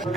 নমস্কাৰ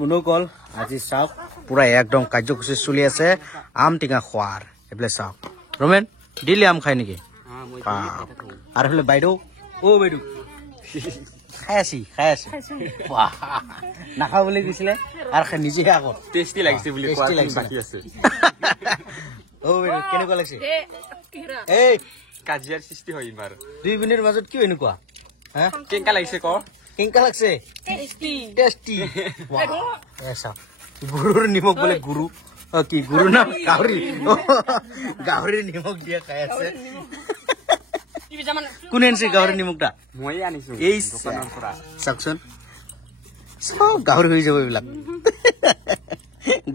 বন্ধুসকল, আজি চাওক পুৰা একদম কাৰ্যসূচী চলি আছে আম টেঙা খোৱাৰ। এইফালে চাওক ৰমেন দিলে আম খাই নেকি? আৰু এইফালে বাইদেউ, বাইদেউ খাই আছি নাখাওঁ বুলি কৈছিলে আৰু নিজে আকৌ টেষ্টি লাগিছে বুলি বাকী আছে। বাইদেউ কেনেকুৱা লাগিছে? এই কাজিয়াৰ সৃষ্টি হয় এইবাৰ দুই মিনিটৰ মাজত কিয় এনেকুৱা? কেনেকা লাগিছে ক? কেনেকুৱা লাগছে? টেষ্টি। গুৰুৰ নিমখ বোলে, গুৰু কি গুৰু নাম গাহৰি, গাহৰিৰ নিমখ দিয়ে খাই আছে। কোনে আনিছে গাহৰিৰ নিমখটা? মই আনিছো এই দোকানৰ পৰা। চাওকচোন চব গাহৰি হৈ যাব এইবিলাক।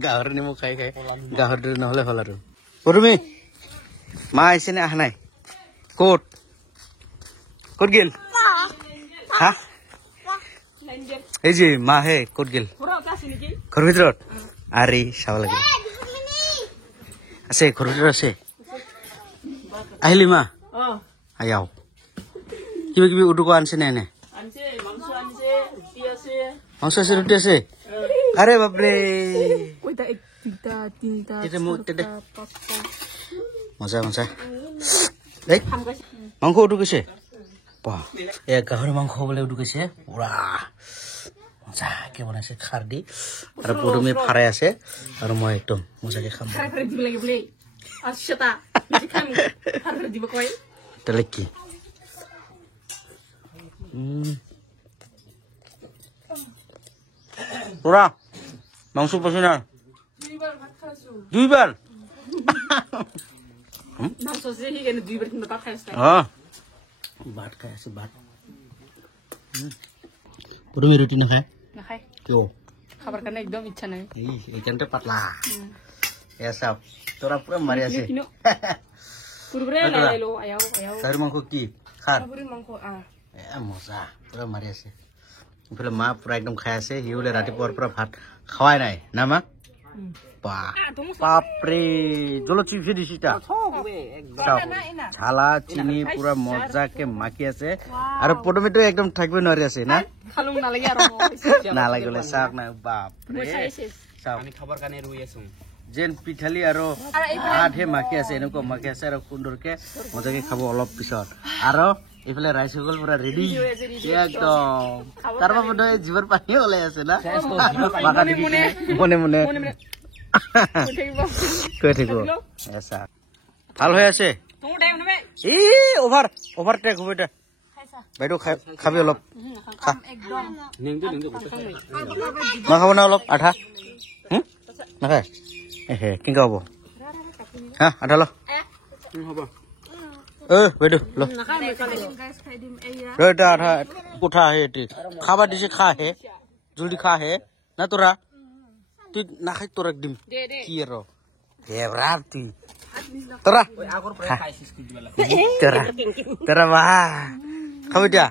গাহৰিৰ নিমখ খাই খাই গাহৰিটো নহলে হ'ল আৰু। তুমি মা আহিছে নে অহা নাই? ক'ত ক'ত গেল? হা এই যে মা হে ক'ত গেল? ঘৰৰ ভিতৰত? আৰে চাব লাগে আছে, ঘৰৰ ভিতৰত আছে। আহিলি মা? আয়াও কিবা কিবি উটুকা আনছে নে? মাংস আছে, ৰুটি আছে। আৰে বাপৰে মজা মজা। মাংস উটুকিছে, গাহৰি মাংস বোলে উটুকিছে পুৰা মজাকে বনাইছে খাৰ দি। আৰু পদুমে ফ্ৰাই আছে আৰু মই একদম মজাকে খাম। তাহলে কি পুৰা মাংস পাইছে না? দুইবাৰ ভাত খাই আছে, ভাত। পদুমে ৰুটি নাখায়? কিয়? খাবাৰ কাৰণে একদম ইচ্ছা নাই। এইখানটা পাতলা এসা তোৰা পুৰা মাৰি আছে। গাহৰি মাংস কি খাৰ? মজা পুৰা মাৰি আছে। ইফালে মা পুৰা একদম খাই আছে। সি বোলে ৰাতিপুৱাৰ পৰা ভাত খাৱাই নাই না মা? বাপৰে জলচিপি দিছি তা ঝালা চিনি পুৰা মজাকে মাখি আছে। আৰু পদুমিটো একদম থাকিব নোৱাৰি আছে না? নালাগিলে চাওক না, বাপৰে চাওক আমি খাবৰ কাৰণে ৰৈ আছো। যেন পিঠালি আৰু ভাতহে মাখি আছে, এনেকুৱা মাখি আছে আৰু সুন্দৰকে মজাকে খাব অলপ পিছত। আৰু এইফালে ৰাইচ হৈ গ'ল পুৰা ৰেডি একদম। কাৰোবাৰ বোধ হয় জিভৰ পানী ওলাই আছে না? মনে মনে কৈ থাকিব। ভাল হৈ আছে। অভাৰ টেক হ'ব এতিয়া। বাইদেউ খাবি অলপ, নাখাব না অলপ আধা? নাখায় কেনেকুৱা হ'ব? হা আধা ল বাইদেউ ল এটা আধা উঠা আহে। খাবা দিছে খা হে, জলদি খা হে না তোরা। তুই নাখাই তোরা দিম কি আৰু তুই তোৰা তোৰা তোৰা বা খাবি দিয়া।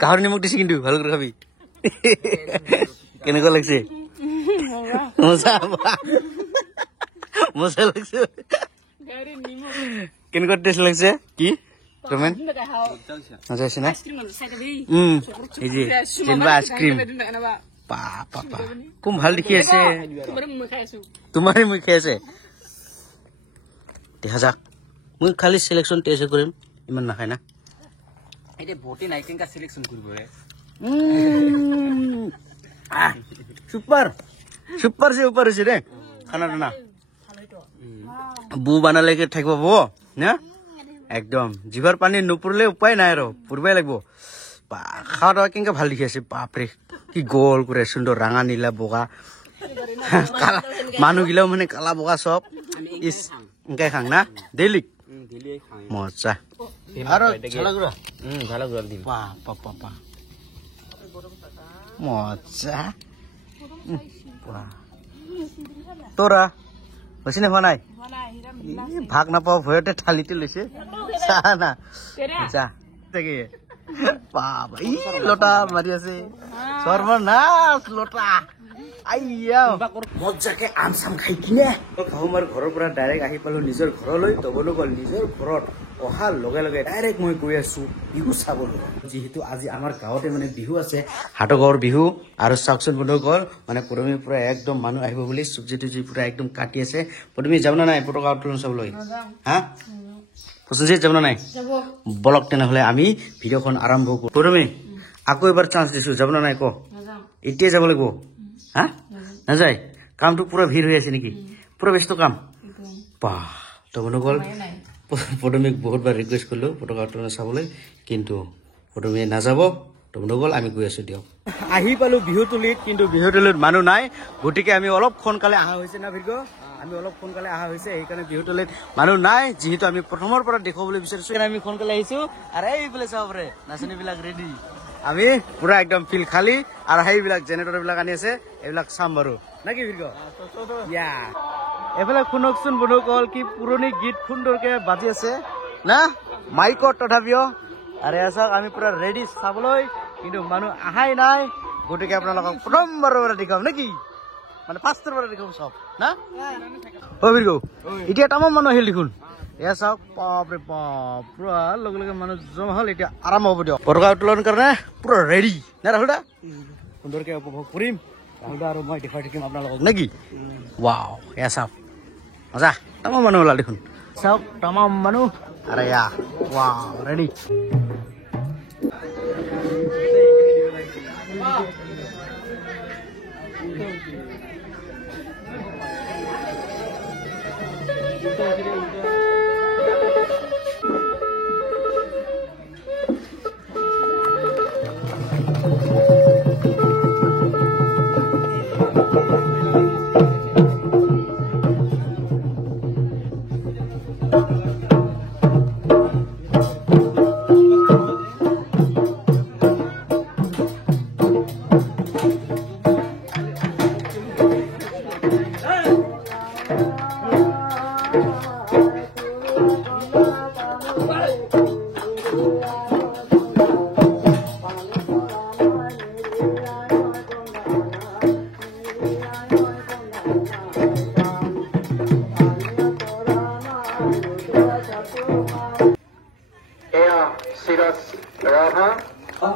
গাহৰি নিমখ দিছে কিন্তু ভাল কৰে খাবি। কেনেকুৱা লাগছে? মজা মজা লাগছে। কেনেকুৱা টেষ্ট লাগছে কি ৰমেন? মজা আছে না? এই যে যেনিবা আইসক্ৰিম খুব ভাল দেখি আছে। তোমাৰে মই খাই আছে দেখা যাক। মই খালি সিলেকশন টেষ্ট কৰিম, ইমান নাখায় না। এটা বটি নাই কেনকা সিলেকশন কৰিব ৰে? সুপার সুপার সে উপর হয়েছে রে খানাটা না। বু বানালে থাকিব বো না একদম জিভার পানী নুপুরলে উপায় নাই আৰু পুরবাই লাগবো। খাওয়া দাওয়া কেনকা ভাল দেখি আছে। বাপরে কি গোল করে সুন্দর রাঙা নীলা বগা কালা মানুহ গিলাও মানে কালা বগা সব ইস এনকাই খাং না ডেইলি মজা। আৰু ঝালাগুড়া ঝালাগুড়া দিম মজা। তোৰা হৈছে নে হোৱা নাই? ভাগ নাপাও ভয়তে থালিতে লৈছে চাহ না যা তাকে বাবা ই লটা মাৰি আছে সৰ্বনাশ লটা আইয়া মজাকে আম চাম খাই কিনে শাহুমাৰ ঘৰৰ পৰা ডাইৰেক্ট আহি পালো নিজৰ ঘৰলৈ তবলো গ'ল নিজৰ ঘৰত অহাৰ লগে লগে ডাইৰেক্ট মই গৈ আছো বিহু চাবলৈ যিহেতু আজি আমাৰ গাঁৱতে মানে বিহু আছে হাটগাঁৱৰ বিহু আৰু চাওকচোন বন্ধুসকল মানে পদুমীৰ পৰা একদম মানুহ আহিব বুলি চব্জি তব্জি পুৰা একদম কাটি আছে পদুমী যাব না নাই পতাকা উত্তোলন চাবলৈ হা পচন্দ যাব না নাই বলক তেনেহ'লে আমি ভিডিঅ'খন আৰম্ভ কৰোঁ পদুমী আকৌ এবাৰ চান্স দিছো যাব না নাই ক এতিয়াই যাব লাগিব হা নাযায় কামটো পুৰা ভিৰ হৈ আছে নেকি পুৰা ব্যস্ত কাম বাহ তো বন্ধুসকল পদুমীক বহুতবাৰ ৰিকুৱেষ্ট কৰিলো পতাকা উত্তোলন চাবলৈ কিন্তু পদুমীয়ে নাযাব তো বন্ধুসকল আমি গৈ আছো দিয়ক আহি পালো বিহুতলিত কিন্তু বিহুতলিত মানুহ নাই গতিকে আমি অলপ সোনকালে অহা হৈছে না ভিডিঅ আমি অলপ সোনকালে অহা হৈছে সেইকাৰণে বিহুতলিত মানুহ নাই যিহেতু আমি প্ৰথমৰ পৰা দেখুৱাবলৈ বিচাৰিছো আমি সোনকালে আহিছো আৰু এইফালে চাব পাৰে নাচনীবিলাক ৰেডি আমি পুৰা একদম ফিল খালী আৰু সেইবিলাক জেনেৰেটৰবিলাক আনি আছে এইবিলাক চাম বাৰু নাকি ভিডিঅ এইফালে শুনকচোন বন্ধুসকল কি পুৰণি গীত সুন্দৰকে বাজি আছে না মাইকত তথাপিও আৰু চাওক আমি পুৰা ৰেডি চাবলৈ কিন্তু মানুহ আহাই নাই গতিকে আপোনালোকক প্ৰথমবাৰৰ পৰা দেখাম নেকি মানে ফাৰ্ষ্টৰ পৰা দেখাম চব না ভিডিঅ এতিয়া তামাম মানুহ আহিল দেখোন এয়া চাওক বাপৰে বাপ পুৰা লগে লগে মানুহ জমা হ'ল এতিয়া আৰাম হ'ব দিয়ক পতাকা উত্তোলনৰ কাৰণে পুৰা ৰেডি না ৰাহুল দা সুন্দৰকে উপভোগ কৰিম ৰাহুল দা আৰু মই দেখুৱাই থাকিম আপোনালোকক নেকি ৱাও এয়া চাওক মজা তামাম মানুহ ওলাল দেখোন চাওক তামাম মানুহ আৰু এয়া ৱাও ৰেডি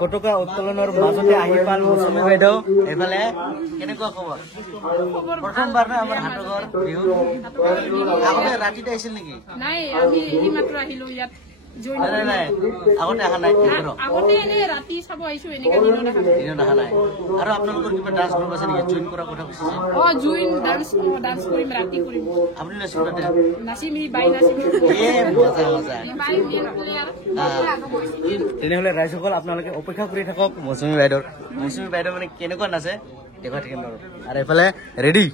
পতাকা উত্তোলনৰ মাজতে আহি পাল মৌচুমী বাইদেউ এইফালে কেনেকুৱা খবৰ প্ৰথমবাৰ না আমাৰ হাটঘৰ বিহু আগতে ৰাতিতে আহিছিল নেকি নাই আমি এই মাত্ৰ আহিলো ইয়াত জইন নাই আগতে অহা নাই আগতে এনে ৰাতি চাব আহিছো এনেকা দিনত অহা নাই আৰু আপোনালোকৰ কিবা ডান্স গ্ৰুপ আছে নেকি জইন কৰাৰ কথা কৈছে জইন ডান্স কৰিম ৰাতি কৰিম আপুনি নাচিব তাতে নাচিম বাই নাচিম মজা মজা তেনেহ'লে ৰাইজসকল আপোনালোকে অপেক্ষা কৰি থাকক মৌচুমী বাইদেউ মানে কেনেকুৱা নাচে দেখুৱাই থাকিম বাৰু আৰু এইফালে ৰেডি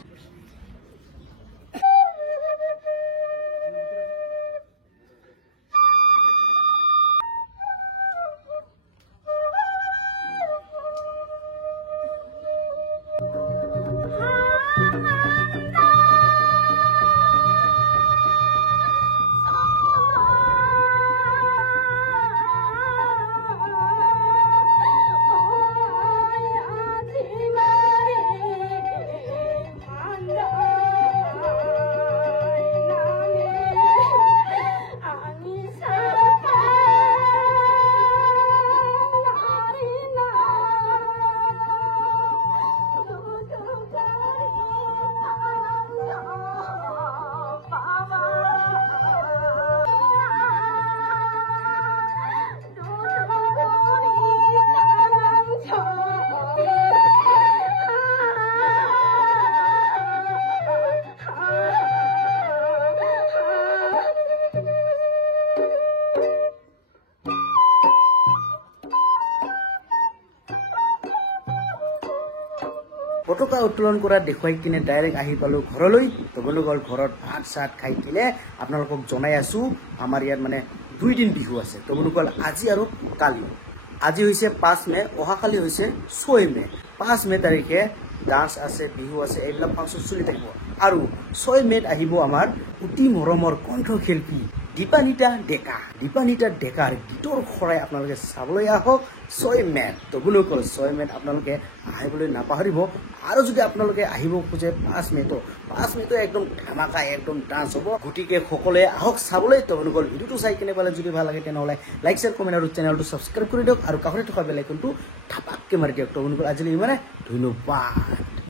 পতাকা উত্তোলন কৰা দেখুৱাই কিনে ডাইৰেক্ট আহি পালো ঘৰলৈ তো বন্ধুসকল ঘৰত ভাত চাত খাই কিনে আপোনালোকক জনাই আছো আমাৰ ইয়াত মানে 2 দিন বিহু আছে তো বন্ধুসকল আজি আৰু কালি আজি হৈছে 5 মে অহাকালি হৈছে 6 মে 5 মে তাৰিখে ডান্স আছে বিহু আছে এইবিলাক ফাংচন চলি থাকিব আৰু 6 মেত আহিব আমাৰ অতি মৰমৰ কণ্ঠশিল্পী দীপানিতা ডেকাৰ গীতৰ খৰাই আপোনালোকে চাবলৈ আহক 6 মেত তো বুলুকল 6 মেত আপোনালোকে আহিবলৈ নাপাহৰিব আৰু যদি আপোনালোকে আহিব খোজে 5 মেতো একদম ধামাকা একদম ডান্স হ'ব গতিকে সকলোৱে আহক চাবলৈ তো বুলুকল ভিডিওটো চাই কিনে পালে যদি ভাল লাগে তেনেহ'লে লাইক শেয়াৰ কমেন্ট আৰু চেনেলটো সাবস্ক্ৰাইব কৰি দিয়ক আৰু কাষতে থকা বেল আইকনটো থাপাককে মাৰি দিয়ক তো বুলুকল আজিলৈ ইমানে ধন্যবাদ।